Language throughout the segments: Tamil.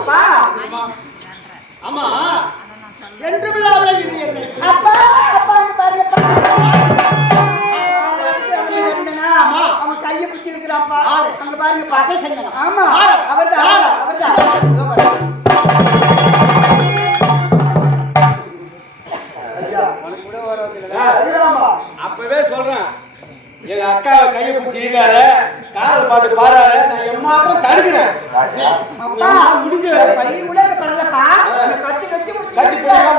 அப்பா ஆமா என்று விழாவில அப்பா அப்பா பாருங்கப்பா அவன் கையை பிடிச்சி இருக்கிறாப்பா அங்க பாருங்கப்பா அப்ப செஞ்சனா ஆமா அவர்தான் அப்பவே சொல்றேன் எங்க அக்காவை கையை பிடிச்சிருக்காரு காதல் பாட்டு பாடுறாரு நான் எம்மாத்திரம் தடுக்கிறேன் முடிஞ்சு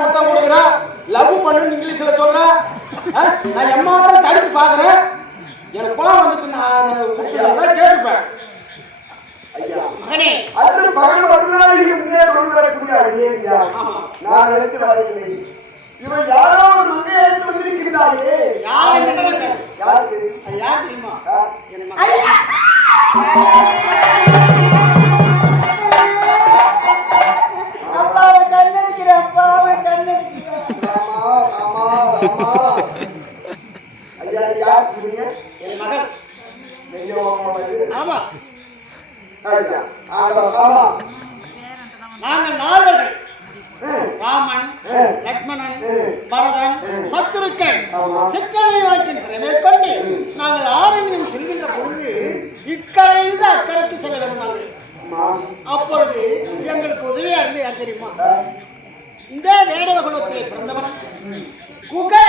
மொத்தம் கொடுக்குறேன் லவ் பண்ணு இங்கிலீஷ்ல சொல்றேன் நான் எம்மாத்திரம் தடுத்து பாக்குறேன் எனக்கு கோவம் வந்துட்டு நான் கேட்டுப்பேன் மகனே அது பகல் நான் நினைத்து வரவில்லை இவன் யாரோ ஒரு மங்கை அழைத்து வந்திருக்கிறாயே யாரு தெரியுமா அப்பாவை கண்ணடிக்கிற அப்பாவை கண்ணடிக்கிற ஐயா யார் சொன்னீங்க என் மகன் ஆமா ஐயா ஆமா நாங்கள் நால்வர்கள் ராமன் லக்ஷ்மணன் பரதன் சத்துருக்கன் சிக்கனை வாக்கின்ற மேற்கொண்டு நாங்கள் ஆரண்யம் செல்கின்ற பொழுது இக்கரையிலிருந்து அக்கறைக்கு செல்ல வேண்டும். அப்பொழுது எங்களுக்கு உதவியா இருந்து யார் தெரியுமா? இந்த வேடவ குலத்திலே பிறந்தவன் குகை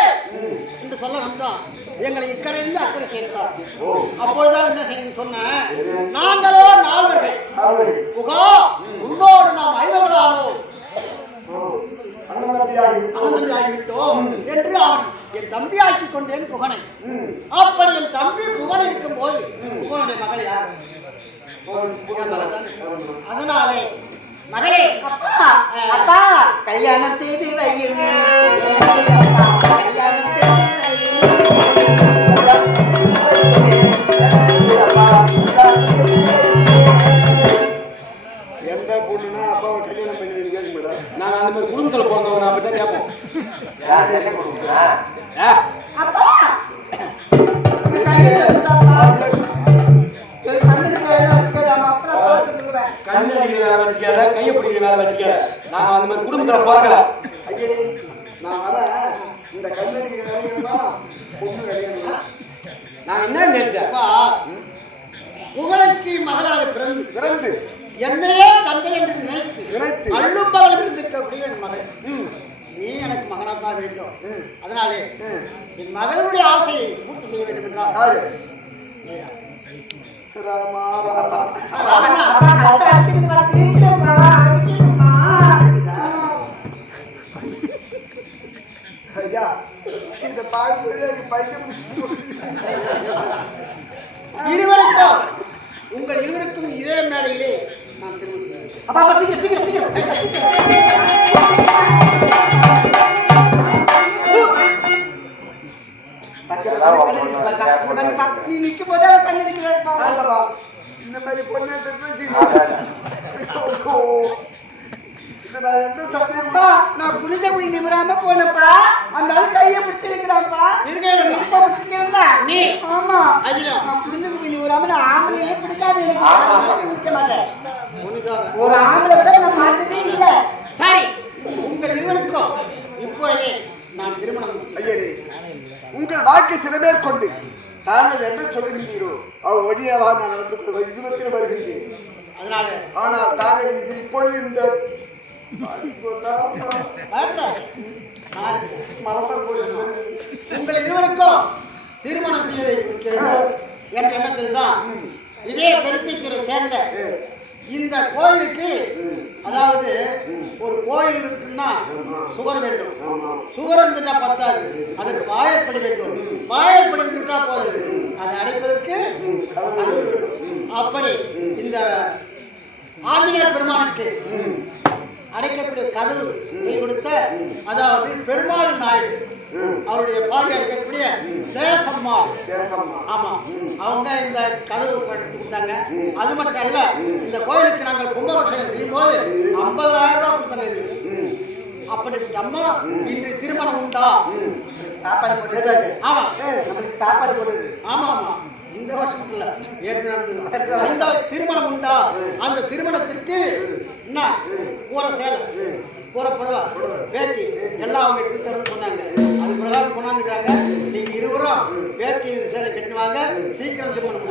என்று சொல்ல வந்தான். எங்களை இக்கரையிலிருந்து அக்கறை சேர்த்தார். அப்பொழுதுதான் என்ன செய்ய சொன்ன, நாங்களோ நால்வர்கள் குகா உன்னோடு நாம் ஐவர்களானோ ஆகிவிட்டோம் என்று அவன் என் தம்பி ஆக்கி கொண்டேன் குகனை. அப்படி என் தம்பி குகன் இருக்கும் போது குகனுடைய மகள் யார்? அதனாலே மகளே அப்பா கல்யாணம் செய்து வையுங்க கல்யாணம் எந்த பொண்ணுன்னா அப்பாவை கல்யாணம் பண்ணி கேட்க மேடம். நாங்க அந்த மாதிரி குடும்பத்துல போனவங்க அப்படிதான் கேட்போம். கண்ணு அடிக்கிற வேலை வச்சுக்காத, கையை பிடிக்கிற வேலை வச்சுக்காத. நாங்க அந்த மாதிரி குடும்பத்துல பார்க்கல. ஐயே நான் வரேன். இந்த கல்லடிக்கிற வேலையெல்லாம் பொண்ணு கிடையாது. நான் என்ன நினைச்சேன், புகழைக்கு மகளாக பிறந்து என்னையே தந்தை என்று நினைத்து அள்ளும் பகல் இருந்திருக்கக்கூடிய என் மகள், நீ எனக்கு மகனாத்தான் வேண்டும். அதனாலே என் மகளுடைய ஆசையை பூர்த்தி செய்ய வேண்டும் என்றால் ராமா ராமா ஐயா இந்த பாட்டு பைத்தியம் இருவருக்கும் உங்கள் இருவருக்கும் இதே மேடையிலே நான் இந்த மாதிரி பொண்ணு நான் புரிஞ்ச போய் நிமிராம போனப்பா அந்த கையை பிடிச்சிருக்கிறாப்பா நீ ஆமா நான் புரிஞ்ச போய் நிமிராம நான் ஆம்பளையே பிடிக்காது ஒரு ஆம்பளை விட நான் பார்த்ததே இல்லை. சரி, உங்கள் இருவருக்கும் இப்பொழுதே நான் திருமணம். ஐயரே, உங்கள் வாக்கு சில பேர் கொண்டு தாங்கள் என்ன சொல்லுகின்றீரோ அவர் வழியாக நான் நடந்து இதுவத்தில் வருகின்றேன். அதனால ஆனால் தாங்கள் இது இப்பொழுது இந்த உங்கள் இருவருக்கும் திருமணம் செய்ய என்ற எண்ணத்தில் தான் இதே பெருத்தித்துறை சேர்ந்த இந்த கோயிலுக்கு, அதாவது ஒரு கோயில் இருக்குன்னா சுவர் வேண்டும், சுவர் இருந்துட்டா பத்தாது, அதுக்கு வாயப்படி வேண்டும், வாயப்படி இருந்துட்டா போகுது, அதை அடைப்பதற்கு அப்படி இந்த ஆஞ்சநேயர் பெருமானுக்கு அடைக்கக்கூடிய கதவு கொடுத்த, அதாவது பெருமாள் நாயுடு அவருடைய பாடியா இருக்கக்கூடிய தேசம்மாள், ஆமா அவங்க இந்த கதவு கொடுத்தாங்க. அது மட்டும் அல்ல, இந்த கோயிலுக்கு நாங்கள் கும்பாபிஷேகம் செய்யும் போது 50,000 ரூபாய் கொடுத்தாங்க. அப்படிப்பட்ட அம்மா இன்று திருமணம் உண்டா? சாப்பாடு போட்டு ஆமா சாப்பாடு போடுது. ஆமா ஆமா இந்த வருஷம் இல்ல, ஏற்கனவே திருமணம் உண்டா? அந்த திருமணத்திற்கு என்ன கூரை சேலை கூரை புடவை வேட்டி எல்லாம் அவங்க எடுத்து தரணும்னு சொன்னாங்க. அது பிரகாரம் கொண்டாந்துக்கிறாங்க. நீங்க இருவரும் வேட்டி சேலை கட்டுவாங்க, சீக்கிரம் திருமணம்